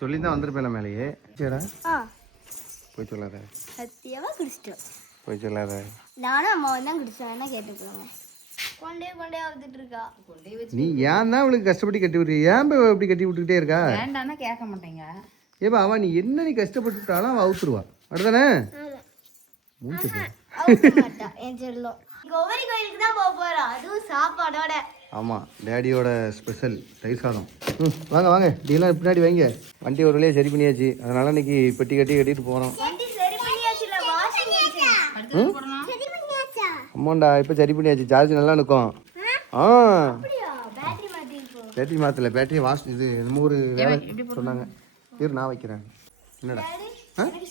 சொல்லி தான் வந்திருப்பேன் மேலேயே. சரிடா போய் சொல்லாத. சத்தியமாக குடிச்சிட்டோம். போய் சொல்லாத. நானும் அம்மாவும் தான் குடிச்சோம். என்ன கேட்டுக்கோங்க. கொண்டே வந்துட்டு இருக்கா. நீ ஏன் தான் அவளுக்கு கஷ்டப்பட்டு கட்டி விட்டு ஏன் இப்படி கட்டி விட்டுக்கிட்டே இருக்கா? வேண்டாம்னா கேட்க மாட்டேங்க. ஏப்பா அவன் நீ என்ன நீ கஷ்டப்பட்டுட்டாலும் அவன் அவுத்துருவா. அடுத்தானே என் செல்லம் கோவரி கோயிலுக்கு தான் போக போறோம். அதுவும் சாப்பாடோட. ஆமாம், டேடியோட ஸ்பெஷல் தயிர் சாதம். வாங்க வாங்க, டீலாம் பின்னாடி வைங்க. வண்டி ஒரு வழியாக சரி பண்ணியாச்சு. அதனால இன்னைக்கு பெட்டி கட்டிட்டு போகிறோம். அம்மாண்டா இப்போ சரி பண்ணியாச்சு. சார்ஜ் நல்லா நிற்கும். ஆ பேட்டரி மாற்றல, பேட்டரி வாஷ் இது நம்ம ஒரு வேலை சொன்னாங்க. இரு நான் வைக்கிறேன். என்னடா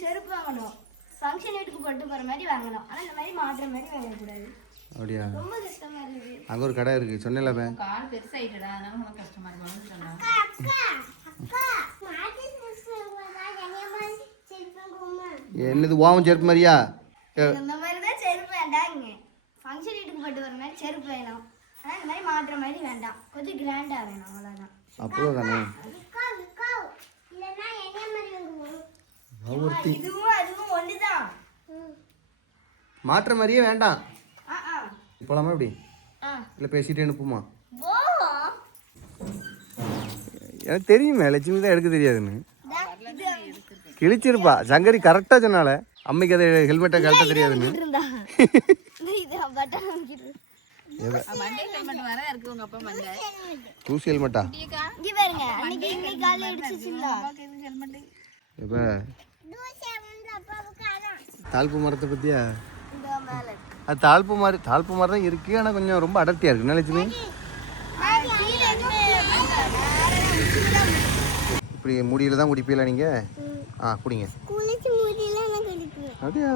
செருப்பு வாங்கணும். ஃபங்க்ஷன் வீட்டுக்கு போட்டு போகிற மாதிரி வாங்கணும். ஆனால் இந்த மாதிரி மாட்டுற மாதிரி வாங்கக்கூடாது. அப்படியா? ரொம்ப கஷ்டமா இருக்குது. அங்கே ஒரு கடை இருக்குது சொன்னேன்ல. கால் பெருசாயிட்டடா, அதனால நமக்கு கஷ்டமா இருக்கு. என்னது ஓவம் செருப்பு மாதிரியா? இந்த மாதிரி தான் செருப்பு வேண்டாங்க. ஃபங்க்ஷன் வீட்டுக்கு போட்டு வர மாதிரி செருப்பு வேணும். ஆனால் இந்த மாதிரி மாட்டுற மாதிரி வேண்டாம். கொஞ்சம் கிராண்டாக வேணும், அவ்வளோதான். அப்போ தானே இதுவும் அதுவும் ஒண்ணுதான். மாற்ற மாதிரியே வேண்டாம். போலாமா இப்படி இல்லை பேசிட்டே அனுப்புமா? எனக்கு தெரியுமே லட்சுமி தான் எடுக்க தெரியாதுன்னு. கிழிச்சிருப்பா. சங்கரி கரெக்டாக சொன்னால அம்மைக்கு அதை ஹெல்மெட்டை கரெக்டாக தெரியாதுன்னு. தூசி ஹெல்மெட்டா? இப்போ தாழ்ப்பு மரத்தை பற்றியா? அது தாழ்ப்பு மரம் தான் இருக்குது. ஆனால் கொஞ்சம் ரொம்ப அடர்த்தியாக இருக்குது. என்ன லட்சுமி? இப்படி முடியில தான் குடிப்பீங்களா நீங்கள்? ஆ குடிங்க. அப்படியா?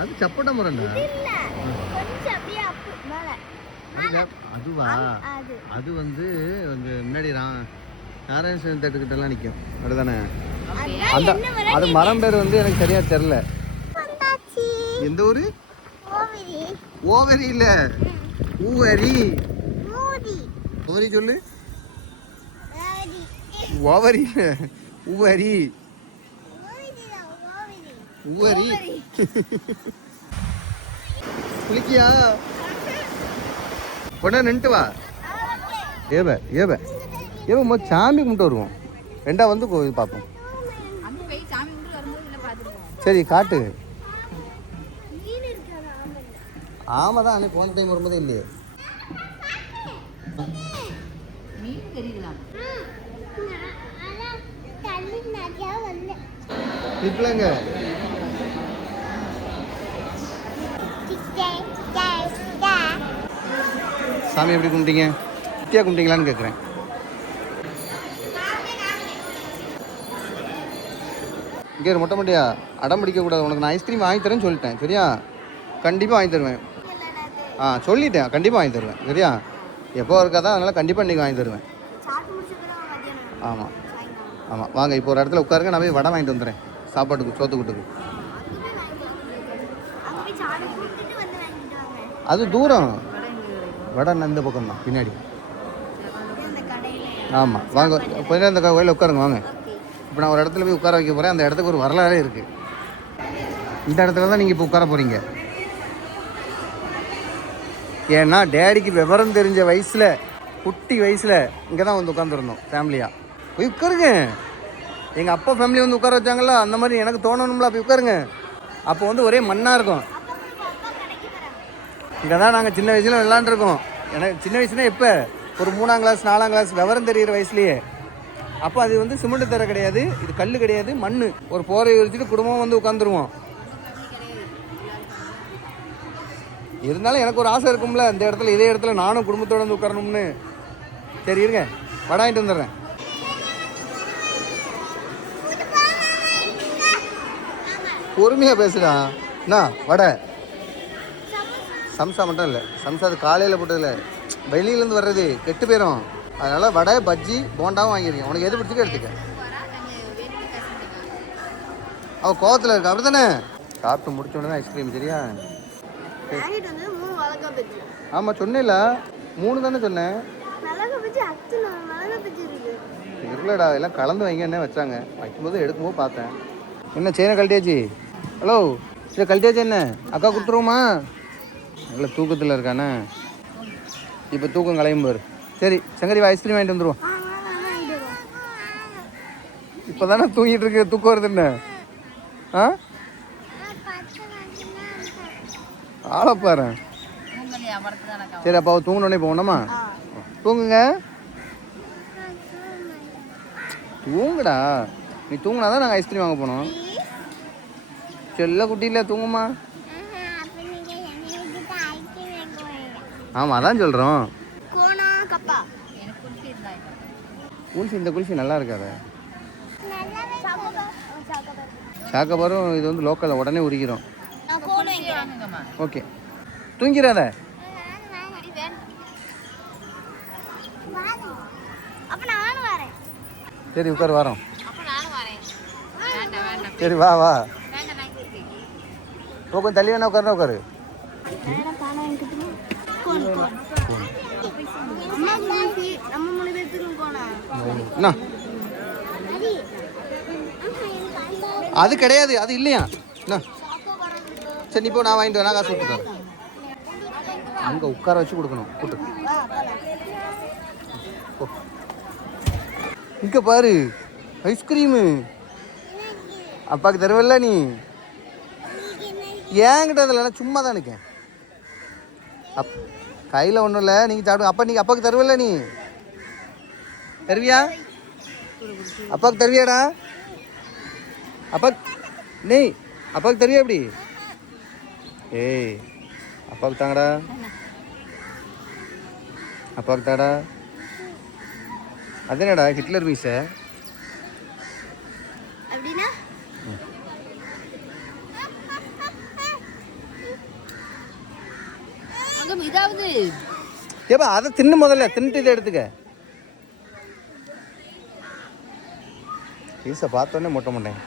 அது சப்போட்டா மரம்டா. அதுவா? அது வந்து முன்னாடி நாராயணன் தேட்டுக்கிட்டலாம் நிற்கும். அப்படிதானே? அந்த அது மரம் பேர் வந்து எனக்கு சரியா தெரில. எந்த ஊரு? ஓவரி இல்ல, ஊவரி. ஓவரி சொல்லு. ஓவரி இல்ல, ஊவரி. ஊவரி. குளிக்கியா? உடனே நின்ட்டு வா. ஏவ ஏவ ஏவ சாமி கும்பிட்டு வருவோம். ரெண்டா வந்து பார்ப்போம். சரி காட்டு. ஆமாம் தான் அன்னைக்கு போன டைம் வரும்போதே இல்லையே. இப்பலங்க சாமி எப்படி கும்பிட்டீங்க? குட்டியாக கும்பிட்டீங்களான்னு கேட்குறேன். இங்கே மொட்டை மொட்டையா அடம் பிடிக்கக்கூடாது. உனக்கு நான் ஐஸ்கிரீம் வாங்கி தரேன்னு சொல்லிட்டேன். சரியா? கண்டிப்பாக வாங்கி தருவேன். சொல்லிட்டேன் கண்டிப்பாக வாங்கி தருவேன். சரியா? எப்போ இருக்காதான், அதனால் கண்டிப்பாக இன்றைக்கி வாங்கி தருவேன். ஆமாம் ஆமாம் வாங்க இப்போ ஒரு இடத்துல உட்காருங்க. நான் போய் வடை வாங்கிட்டு வந்துடுறேன். சாப்பாட்டுக்கு சோத்துக்கூட்டுக்கு. அது தூரம். வடை இந்த பக்கம் தான் பின்னாடி. ஆமாம் வாங்க போய் அந்த கோயிலில் உட்காருங்க வாங்க. இப்போ நான் ஒரு இடத்துல போய் உட்கார வைக்க போகிறேன். அந்த இடத்துக்கு ஒரு வரலாறே இருக்குது. இந்த இடத்துல தான் நீங்கள் இப்போ உட்கார போகிறீங்க. ஏன்னா டேடிக்கு விவரம் தெரிஞ்ச வயசில், குட்டி வயசில் இங்கே தான் வந்து உட்காந்துருந்தோம் ஃபேமிலியாக. போய் உட்காருங்க. எங்கள் அப்பா ஃபேமிலி வந்து உட்கார வச்சாங்களா, அந்த மாதிரி எனக்கு தோணணும்ல. போய் உட்காருங்க. அப்போ வந்து ஒரே மண்ணாக இருக்கும். இங்கே தான் நாங்கள் சின்ன வயசில் விளாண்டுருக்கோம். எனக்கு சின்ன வயசுனா எப்போ ஒரு 3ஆம் கிளாஸ் 4ஆம் கிளாஸ் விவரம் தெரிகிற வயசுலேயே. அப்போ அது வந்து சிமெண்ட் தர கிடையாது, இது கல் கிடையாது, மண். ஒரு போரை வச்சுட்டு குடும்பம் வந்து உட்காந்துருவோம். இருந்தாலும் எனக்கு ஒரு ஆசை இருக்கும்ல, இந்த இடத்துல இதே இடத்துல நானும் குடும்பத்தோடு வந்து உட்காரணும்னு. சரி இருங்க, வடை வாங்கிட்டு வந்துடுறேன். பொறுமையாக பேசுடா. என்ன வடை? சம்சா மட்டும் இல்லை, சம்சா அது காலையில் போட்டதில்லை, வெளியிலேருந்து வர்றது கெட்டு போயிடும். அதனால் வடை பஜ்ஜி போண்டாவும் வாங்கிருக்கேன். உனக்கு எது பிடிச்சிக்க எடுத்துக்க. அவள் கோவத்தில் இருக்கா அப்படி தானே? சாப்பிட்டு முடிச்ச உடனே ஐஸ்கிரீம். சரியா? வாங்கிட்டு வந்து 3 மிளகா பஜ்ஜி. ஆமாம் சொன்னேல 3 தானே சொன்னேன். மிளகா பஜ்ஜி அத்தனை மிளகா பஜ்ஜி இருக்கு. இல்லைடா எல்லாம் கலந்து வைங்க என்ன வச்சாங்க. வைக்கும்போது எடுக்கும்போது பார்த்தேன். என்ன செயினை கழட்டியாச்சு? ஹலோ சரி கழட்டியாச்சு. என்ன அக்கா கொடுத்துருவோமா? நல்ல தூக்கத்தில் இருக்கானே. இப்போ தூக்கம் கலையும் பாரு. சரி சங்கரி ஐஸ்கிரீம் வாங்கிட்டு வந்துடுவோம். இப்போ தானே தூங்கிட்டு இருக்கு, தூக்கம் வருதுன்னு. ஆ ஆளை பாரு. சரி அப்போ தூங்கினோடனே போகணுமா? தூங்குங்க, தூங்குடா. நீ தூங்கினாதான் நாங்கள் ஐஸ்கிரீம் வாங்க போனோம். செல்ல குட்டியில் தூங்குமா? ஆமாம் அதான் சொல்கிறோம். குல்ஃபி இந்த குல்ஃபி நல்லா இருக்காது. சாக்கபாரும் இது வந்து லோக்கல், உடனே உரிக்கிறோம். ஓகே தூங்கிறாத. சரி உட்கார் வரோம். சரி வா வா. கொஞ்சம் தள்ளி வேணா உட்காரு உட்காரு. அது கிடையாது, அது இல்லையா? சரி இப்போ நான் வாங்கிட்டு வேணா காசு கொடுத்துட்டேன். அங்கே உட்கார வச்சு கொடுக்கணும். கூட்டு இங்கே பாரு ஐஸ்கிரீமு. அப்பாவுக்கு தருவல்ல நீ? ஏங்கிட்ட அதில் சும்மா தான் இருக்கேன். கையில் ஒன்றும் இல்லை, நீங்கள் சாப்பிடுங்க. அப்பா நீங்கள் அப்பாவுக்கு தருவல்ல நீ? தருவியா? அப்பாவுக்கு தருவியாடா? அப்பா நீ அப்பாவுக்கு தருவியா எப்படி? ஏய் அப்பாவுக்கு தாங்கடா, அப்பாவுக்கு தாடா. அதனடா ஹிட்லர் மீச. ஏப்பா அதை தின்னு, முதல்ல தின்னுட்டு இதை எடுத்துக்க. பீஸை பார்த்தோன்னே மொட்டை மாட்டேன்.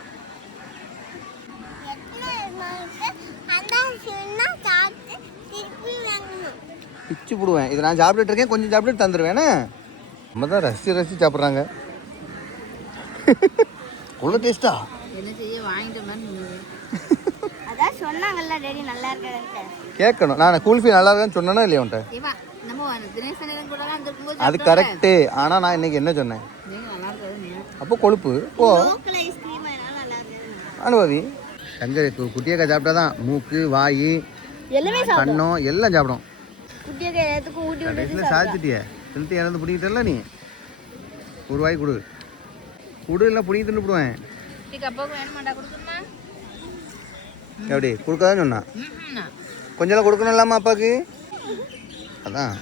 பிச்சு போடுவேன். இதை நான் சாப்பிட்டுட்டு இருக்கேன், கொஞ்சம் சாப்பிட்டு தந்துடுவேனே. நம்ம தான் ரசித்து ரசித்து சாப்பிட்றாங்க. அவ்வளோ டேஸ்டா? என்ன செய்ய வாங்கிட்டு அதான் சொன்னாங்கல்ல டேடி நல்லா இருக்கேன். கேட்கணும். நான் குல்ஃபி நல்லா இருக்குன்னு சொன்னேன்னா இல்லையா உன்ட்ட? அது கரெக்டு. ஆனால் நான் இன்னைக்கு என்ன சொன்னேன்? அப்போ கொழுப்பு ஓ அனுபவி. சங்கரி குட்டியக்கா சாப்பிட்டா தான் மூக்கு வாய் கண்ணம் எல்லாம் சாப்பிடும். சாதிச்சிட்டிய தின்ட்டு இறந்து பிடிக்கிட்டல நீ. ஒரு வாய் கொடு கொடு, இல்லை பிடிங்கி தின்னு விடுவேன். எப்படி கொடுக்காதான் சொன்னான். கொஞ்சம் கொடுக்கணும் இல்லாமல் அப்பாவுக்கு. அதான்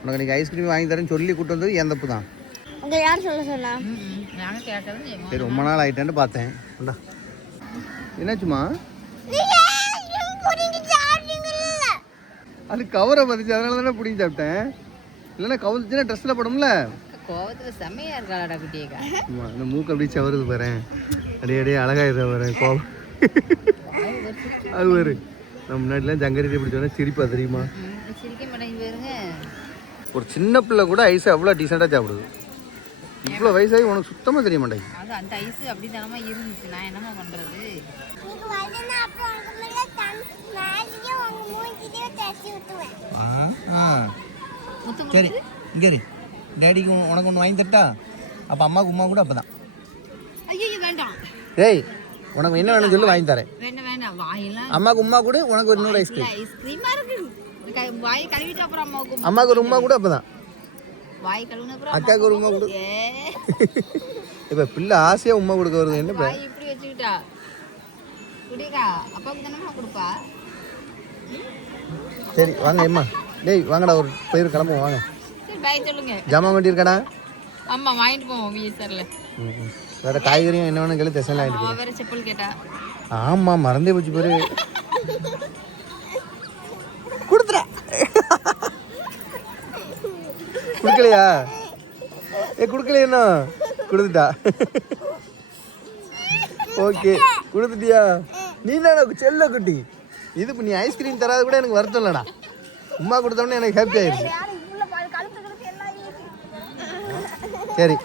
உனக்கு நீங்கள் ஐஸ்கிரீம் வாங்கி தரேன்னு சொல்லி கூட்டு வந்தது என் தப்பு தான். சரி ரொம்ப நாள் ஆகிட்டேன்னு பார்த்தேன். என்னாச்சுமா? அது கவரை பதிச்சு, அதனால தானே பிடிங்கி சாப்பிட்டேன். இல்லைன்னா கவுச்சுன்னா ட்ரெஸ்ஸில் படும்ல. கோவத்தில் செம்மையாக இருக்காளடா குட்டியக்கா. ஆமாம் இந்த மூக்கு அப்படியே சவருது பாரு. அப்படியே அப்படியே அழகாக பாரு கோவம். அது பாரு நம்ம முன்னாடிலாம் ஜங்கரிட்டு இப்படி சொன்னால் சிரிப்பா தெரியுமா? சிரிக்க மாட்டேங்க பாருங்க. ஒரு சின்ன பிள்ளை கூட ஐஸ் அவ்வளோ டீசெண்டாக சாப்பிடுது. இவ்வளோ வயசாகி உனக்கு சுத்தமாக தெரிய மாட்டேங்குது. அது அந்த ஐஸ் அப்படி தானமா இருந்துச்சு. நான் என்னமா பண்ணுறது? சரி இங்கே டேடிக்கு உனக்கு ஒன்று வாங்கி தட்டா? அப்போ அம்மாவுக்கு உமா கூட அப்போ தான். ஐயோ வேண்டாம். ஏய் உனக்கு என்ன வேணும்னு சொல்லி வாங்கி தரேன். வேண்டாம் வேண்டாம் வாயெல்லாம். அம்மாவுக்கு உமா கூட உனக்கு ஒரு இன்னொரு ஐஸ்கிரீம். ஐஸ்கிரீமாக இருக்கு. வாய் கழுவிட்டு அப்புறம் அம்மாவுக்கு ஒரு உமா கூட அப்போ தான். வாய் கழுவுன அப்புறம் அக்காவுக்கு ஒரு உமா கொடு. இப்போ பிள்ளை ஆசையாக உமா கொடுக்க வருது. என்ன வாய் இப்படி வச்சுக்கிட்டா குடிக்கா அப்பாவுக்கு தானே கொடுப்பா. சரி வாங்க அம்மா. டேய் வாங்கடா ஒரு பேர் கிளம்புவோம் வாங்க. சரி பாய் சொல்லுங்க. ஜாமான் வேண்டியிருக்கடா? அம்மா வாங்கிட்டு போவோம் விஎஸ்ஆரில். வேற காய்கறியும் என்ன வேணும் கேளு, தெசல் ஆகிட்டு போய். வேற செப்பல் கேட்டா? ஆமாம் மறந்தே போச்சு பேரு. கொடுத்துற கொடுக்கலையா? கொடுக்கலையா? கொடுத்துட்டா. ஓகே கொடுத்துட்டியா? நீ தானே செல்ல குட்டி. இது இப்போ நீ ஐஸ்கிரீம் தராது கூட எனக்கு வருத்தம் இல்லைடா. உமா கொடுத்தோடனே எனக்கு ஹாப்பி ஆயிடுச்சு. சரி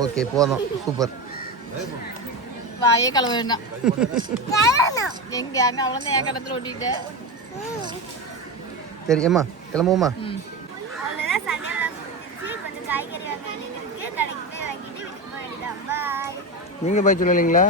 ஓகே போதும் சூப்பர். வாயே கலவு வேண்டாம் எங்க யாருன்னு அவ்வளோ என் கடத்துல ஓட்டிட்டு. சரி ஏம்மா கிளம்புவோமா? அவ்வளோதான் சண்டே முடிஞ்சிச்சு. கொஞ்சம் காய்கறி வாங்க வேண்டியது இருக்கு. கடைக்கு போய் வாங்கிட்டு வீட்டுக்கு போக வேண்டியதான். பாய். நீங்கள் போய் சொல்லலைங்களா?